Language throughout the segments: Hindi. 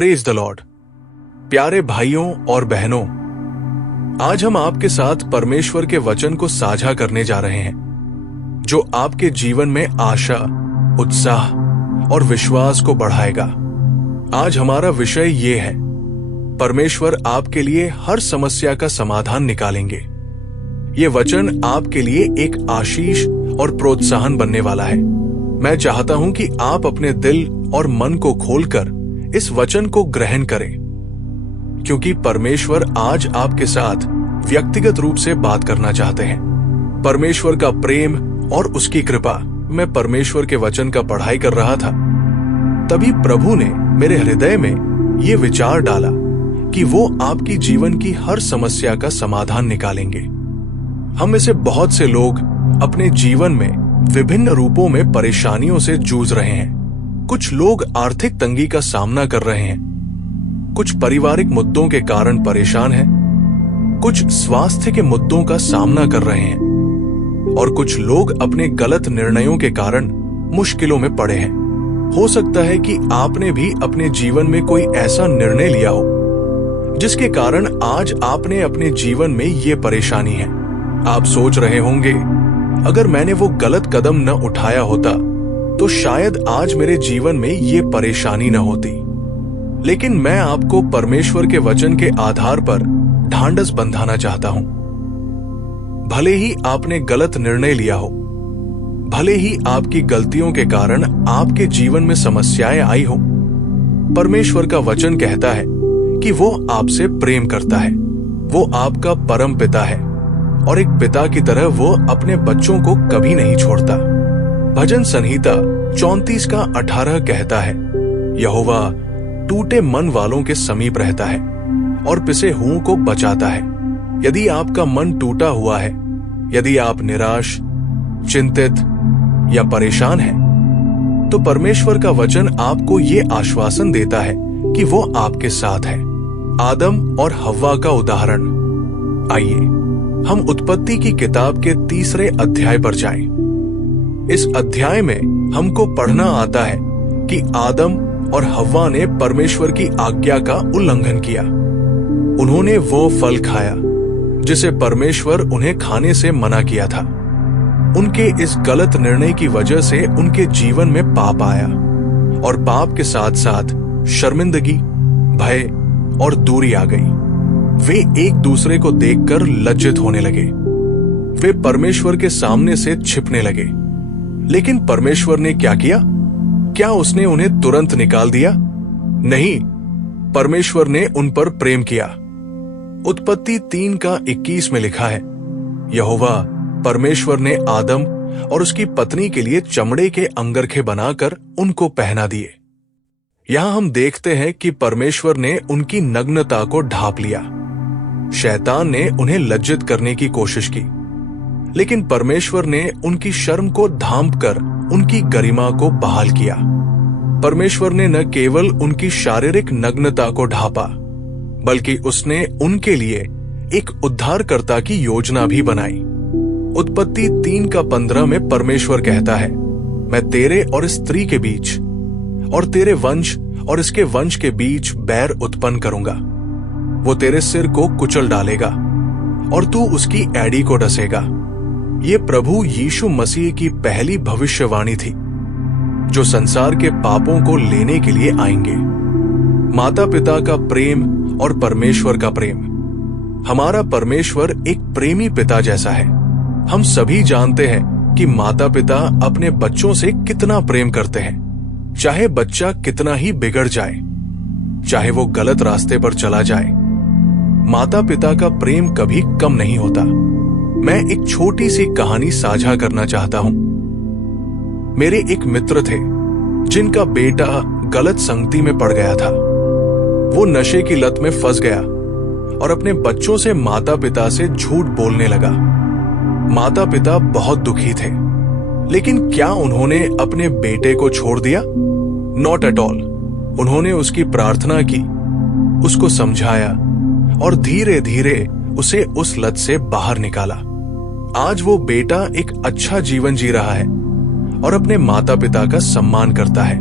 Praise the Lord. प्यारे भाइयों और बहनों, आज हम आपके साथ परमेश्वर के वचन को साझा करने जा रहे हैं, जो आपके जीवन में आशा, उत्साह और विश्वास को बढ़ाएगा। आज हमारा विषय ये है, परमेश्वर आपके लिए हर समस्या का समाधान निकालेंगे। ये वचन आपके लिए एक आशीष और प्रोत्साहन बनने वाला है। मैं चाहता हूं कि आप अपने दिल और मन को खोलकर इस वचन को ग्रहण करें, क्योंकि परमेश्वर आज आपके साथ व्यक्तिगत रूप से बात करना चाहते हैं। परमेश्वर का प्रेम और उसकी कृपा। मैं परमेश्वर के वचन का पढ़ाई कर रहा था, तभी प्रभु ने मेरे हृदय में ये विचार डाला कि वो आपकी जीवन की हर समस्या का समाधान निकालेंगे। हम में से बहुत से लोग अपने जीवन में विभिन्न रूपों में परेशानियों से जूझ रहे हैं। कुछ लोग आर्थिक तंगी का सामना कर रहे हैं, कुछ पारिवारिक मुद्दों के कारण परेशान हैं, कुछ स्वास्थ्य के मुद्दों का सामना कर रहे हैं और कुछ लोग अपने गलत निर्णयों के कारण मुश्किलों में पड़े हैं। हो सकता है कि आपने भी अपने जीवन में कोई ऐसा निर्णय लिया हो जिसके कारण आज आपने अपने जीवन में ये परेशानी है। आप सोच रहे होंगे, अगर मैंने वो गलत कदम न उठाया होता तो शायद आज मेरे जीवन में ये परेशानी न होती। लेकिन मैं आपको परमेश्वर के वचन के आधार पर ढांढस बंधाना चाहता हूं। भले ही आपने गलत निर्णय लिया हो, भले ही आपकी गलतियों के कारण आपके जीवन में समस्याएं आई हो, परमेश्वर का वचन कहता है कि वो आपसे प्रेम करता है। वो आपका परम पिता है और एक पिता की तरह वो अपने बच्चों को कभी नहीं छोड़ता। भजन संहिता 34:18 कहता है, यहोवा टूटे मन वालों के समीप रहता है और पिसे हुओं को बचाता है। यदि आपका मन टूटा हुआ है, यदि आप निराश, चिंतित या परेशान हैं, तो परमेश्वर का वचन आपको ये आश्वासन देता है कि वो आपके साथ है। आदम और हव्वा का उदाहरण। आइए हम उत्पत्ति की किताब के 3 अध्याय पर जाएं। इस अध्याय में हमको पढ़ना आता है कि आदम और हव्वा ने परमेश्वर की आज्ञा का उल्लंघन किया। उन्होंने वो फल खाया जिसे परमेश्वर उन्हें खाने से मना किया था। उनके इस गलत निर्णय की वजह से उनके जीवन में पाप आया और पाप के साथ साथ शर्मिंदगी, भय और दूरी आ गई। वे एक दूसरे को देखकर लज्जित होने लगे। वे परमेश्वर के सामने से छिपने लगे। लेकिन परमेश्वर ने क्या किया? क्या उसने उन्हें तुरंत निकाल दिया? नहीं, परमेश्वर ने उन पर प्रेम किया। उत्पत्ति 3:21 में लिखा है, यहोवा परमेश्वर ने आदम और उसकी पत्नी के लिए चमड़े के अंगरखे बनाकर उनको पहना दिए। यहां हम देखते हैं कि परमेश्वर ने उनकी नग्नता को ढांप लिया। शैतान ने उन्हें लज्जित करने की कोशिश की, लेकिन परमेश्वर ने उनकी शर्म को ढांपकर उनकी गरिमा को बहाल किया। परमेश्वर ने न केवल उनकी शारीरिक नग्नता को ढांपा, बल्कि उसने उनके लिए एक उद्धारकर्ता की योजना भी बनाई। उत्पत्ति 3:15 में परमेश्वर कहता है, मैं तेरे और स्त्री के बीच और तेरे वंश और इसके वंश के बीच बैर उत्पन्न करूंगा। वो तेरे सिर को कुचल डालेगा और तू उसकी एड़ी को डसेगा। ये प्रभु यीशु मसीह की पहली भविष्यवाणी थी, जो संसार के पापों को लेने के लिए आएंगे। माता पिता का प्रेम और परमेश्वर का प्रेम। हमारा परमेश्वर एक प्रेमी पिता जैसा है। हम सभी जानते हैं कि माता पिता अपने बच्चों से कितना प्रेम करते हैं। चाहे बच्चा कितना ही बिगड़ जाए, चाहे वो गलत रास्ते पर चला जाए, माता पिता का प्रेम कभी कम नहीं होता। मैं एक छोटी सी कहानी साझा करना चाहता हूं। मेरे एक मित्र थे जिनका बेटा गलत संगति में पड़ गया था। वो नशे की लत में फंस गया और अपने बच्चों से माता पिता से झूठ बोलने लगा। माता पिता बहुत दुखी थे, लेकिन क्या उन्होंने अपने बेटे को छोड़ दिया? Not at all. उन्होंने उसकी प्रार्थना की, उसको समझाया और धीरे धीरे उसे उस लत से बाहर निकाला। आज वो बेटा एक अच्छा जीवन जी रहा है और अपने माता पिता का सम्मान करता है।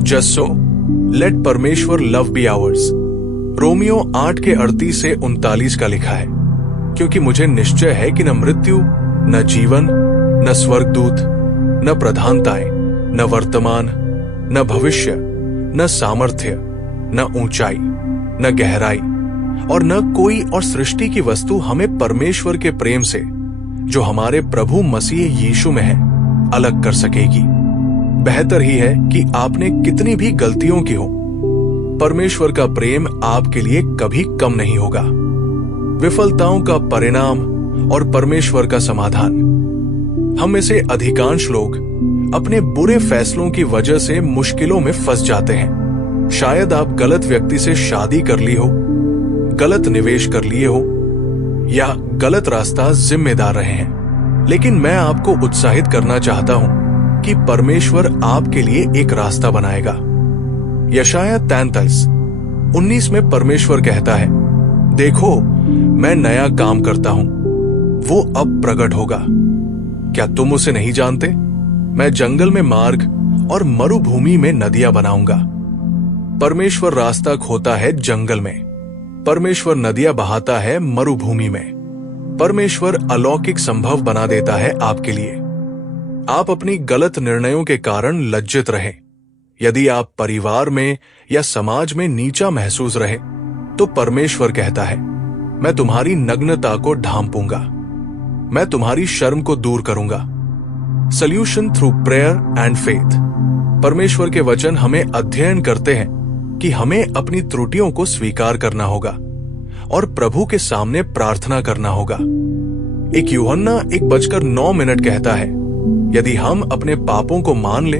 जस्ट सो लेट परमेश्वर लव बी आवर्स। रोमियो 8:38 से 39 का लिखा है, क्योंकि मुझे निश्चय है कि न मृत्यु, न जीवन, न स्वर्गदूत, न प्रधानताएं, न वर्तमान, न भविष्य, न सामर्थ्य, न ऊंचाई, न गहराई और न कोई और सृष्टि की वस्तु हमें परमेश्वर के प्रेम से, जो हमारे प्रभु मसीह यीशु में है, अलग कर सकेगी। बेहतर ही है कि आपने कितनी भी गलतियों की हो, परमेश्वर का प्रेम आपके लिए कभी कम नहीं होगा। विफलताओं का परिणाम और परमेश्वर का समाधान। हम में से अधिकांश लोग अपने बुरे फैसलों की वजह से मुश्किलों में फंस जाते हैं। शायद आप गलत व्यक्ति से शादी कर ली हो, गलत निवेश कर लिए हो या गलत रास्ता जिम्मेदार रहे हैं। लेकिन मैं आपको उत्साहित करना चाहता हूं कि परमेश्वर आपके लिए एक रास्ता बनाएगा। यशायाह 33:19 में परमेश्वर कहता है, देखो मैं नया काम करता हूं, वो अब प्रकट होगा। क्या तुम उसे नहीं जानते? मैं जंगल में मार्ग और मरुभूमि में नदियां बनाऊंगा। परमेश्वर रास्ता खोता है जंगल में, परमेश्वर नदियां बहाता है मरुभूमि में। परमेश्वर अलौकिक संभव बना देता है आपके लिए। आप अपनी गलत निर्णयों के कारण लज्जित रहे। यदि आप परिवार में या समाज में नीचा महसूस रहे, तो परमेश्वर कहता है, मैं तुम्हारी नग्नता को ढांपूंगा, मैं तुम्हारी शर्म को दूर करूंगा। Solution through prayer and faith. परमेश्वर के वचन हमें अध्ययन करते हैं कि हमें अपनी त्रुटियों को स्वीकार करना होगा और प्रभु के सामने प्रार्थना करना होगा। एक यूहन्ना 1:9 कहता है, यदि हम अपने पापों को मान ले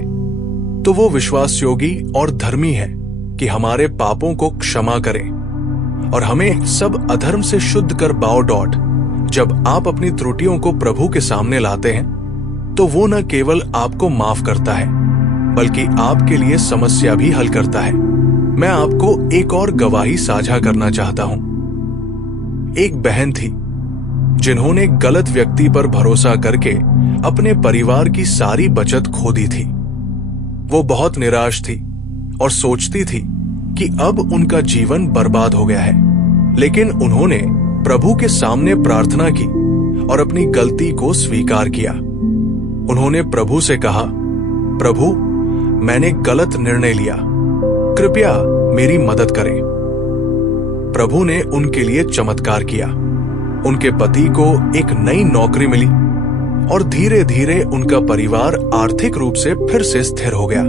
तो वो विश्वासयोगी और धर्मी है कि हमारे पापों को क्षमा करे और हमें सब अधर्म से शुद्ध कर बाओ। जब आप अपनी त्रुटियों को प्रभु के सामने लाते हैं तो वो न केवल आपको माफ करता है बल्कि आपके लिए समस्या भी हल करता है। मैं आपको एक और गवाही साझा करना चाहता हूं। एक बहन थी जिन्होंने गलत व्यक्ति पर भरोसा करके अपने परिवार की सारी बचत खो दी थी। वो बहुत निराश थी और सोचती थी कि अब उनका जीवन बर्बाद हो गया है। लेकिन उन्होंने प्रभु के सामने प्रार्थना की और अपनी गलती को स्वीकार किया। उन्होंने प्रभु से कहा, प्रभु मैंने गलत निर्णय लिया, कृपया मेरी मदद करें। प्रभु ने उनके लिए चमत्कार किया। उनके पति को एक नई नौकरी मिली और धीरे धीरे उनका परिवार आर्थिक रूप से फिर से स्थिर हो गया।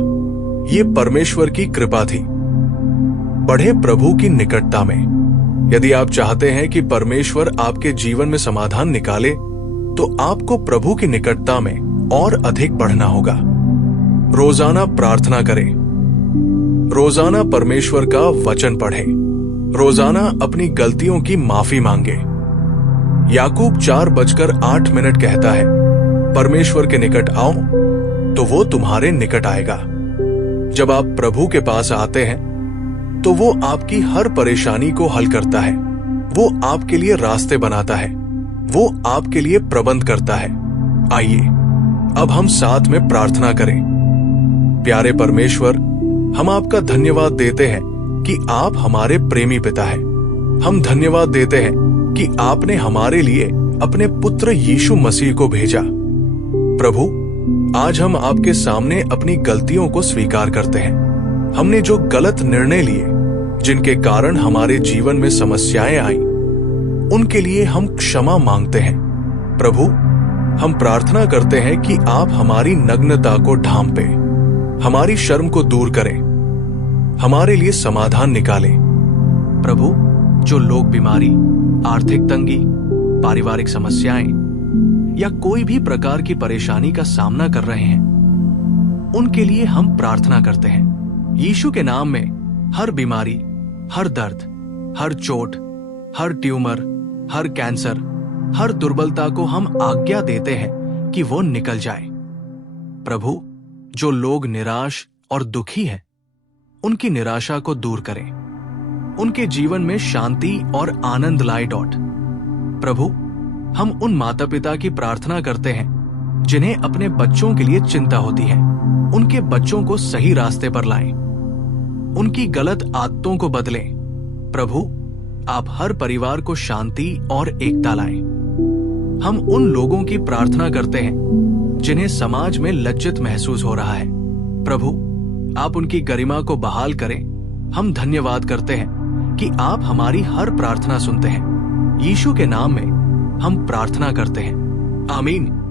ये परमेश्वर की कृपा थी। बढ़े प्रभु की निकटता में। यदि आप चाहते हैं कि परमेश्वर आपके जीवन में समाधान निकाले, तो आपको प्रभु की निकटता में और अधिक बढ़ना होगा। रोजाना प्रार्थना करें, रोजाना परमेश्वर का वचन पढ़ें, रोजाना अपनी गलतियों की माफी मांगे। याकूब 4:8 कहता है, परमेश्वर के निकट आओ तो वो तुम्हारे निकट आएगा। जब आप प्रभु के पास आते हैं तो वो आपकी हर परेशानी को हल करता है। वो आपके लिए रास्ते बनाता है, वो आपके लिए प्रबंध करता है। आइए अब हम साथ में प्रार्थना करें। प्यारे परमेश्वर, हम आपका धन्यवाद देते हैं कि आप हमारे प्रेमी पिता हैं। हम धन्यवाद देते हैं कि आपने हमारे लिए अपने पुत्र यीशु मसीह को भेजा। प्रभु, आज हम आपके सामने अपनी गलतियों को स्वीकार करते हैं। हमने जो गलत निर्णय लिए, जिनके कारण हमारे जीवन में समस्याएं आई, उनके लिए हम क्षमा मांगते हैं। प्रभु, हम प्रार्थना करते हैं कि आप हमारी नग्नता को ढांपे, हमारी शर्म को दूर करें, हमारे लिए समाधान निकालें। प्रभु, जो लोग बीमारी, आर्थिक तंगी, पारिवारिक समस्याएं या कोई भी प्रकार की परेशानी का सामना कर रहे हैं, उनके लिए हम प्रार्थना करते हैं। यीशु के नाम में हर बीमारी, हर दर्द, हर चोट, हर ट्यूमर, हर कैंसर, हर दुर्बलता को हम आज्ञा देते हैं कि वो निकल जाए। प्रभु, जो लोग निराश और दुखी हैं, उनकी निराशा को दूर करें, उनके जीवन में शांति और आनंद लाए। प्रभु, हम उन माता पिता की प्रार्थना करते हैं जिन्हें अपने बच्चों के लिए चिंता होती है। उनके बच्चों को सही रास्ते पर लाएं। उनकी गलत आदतों को बदलें। प्रभु, आप हर परिवार को शांति और एकता लाएं। हम उन लोगों की प्रार्थना करते हैं जिन्हें समाज में लज्जित महसूस हो रहा है। प्रभु, आप उनकी गरिमा को बहाल करें। हम धन्यवाद करते हैं कि आप हमारी हर प्रार्थना सुनते हैं। यीशु के नाम में हम प्रार्थना करते हैं, आमीन।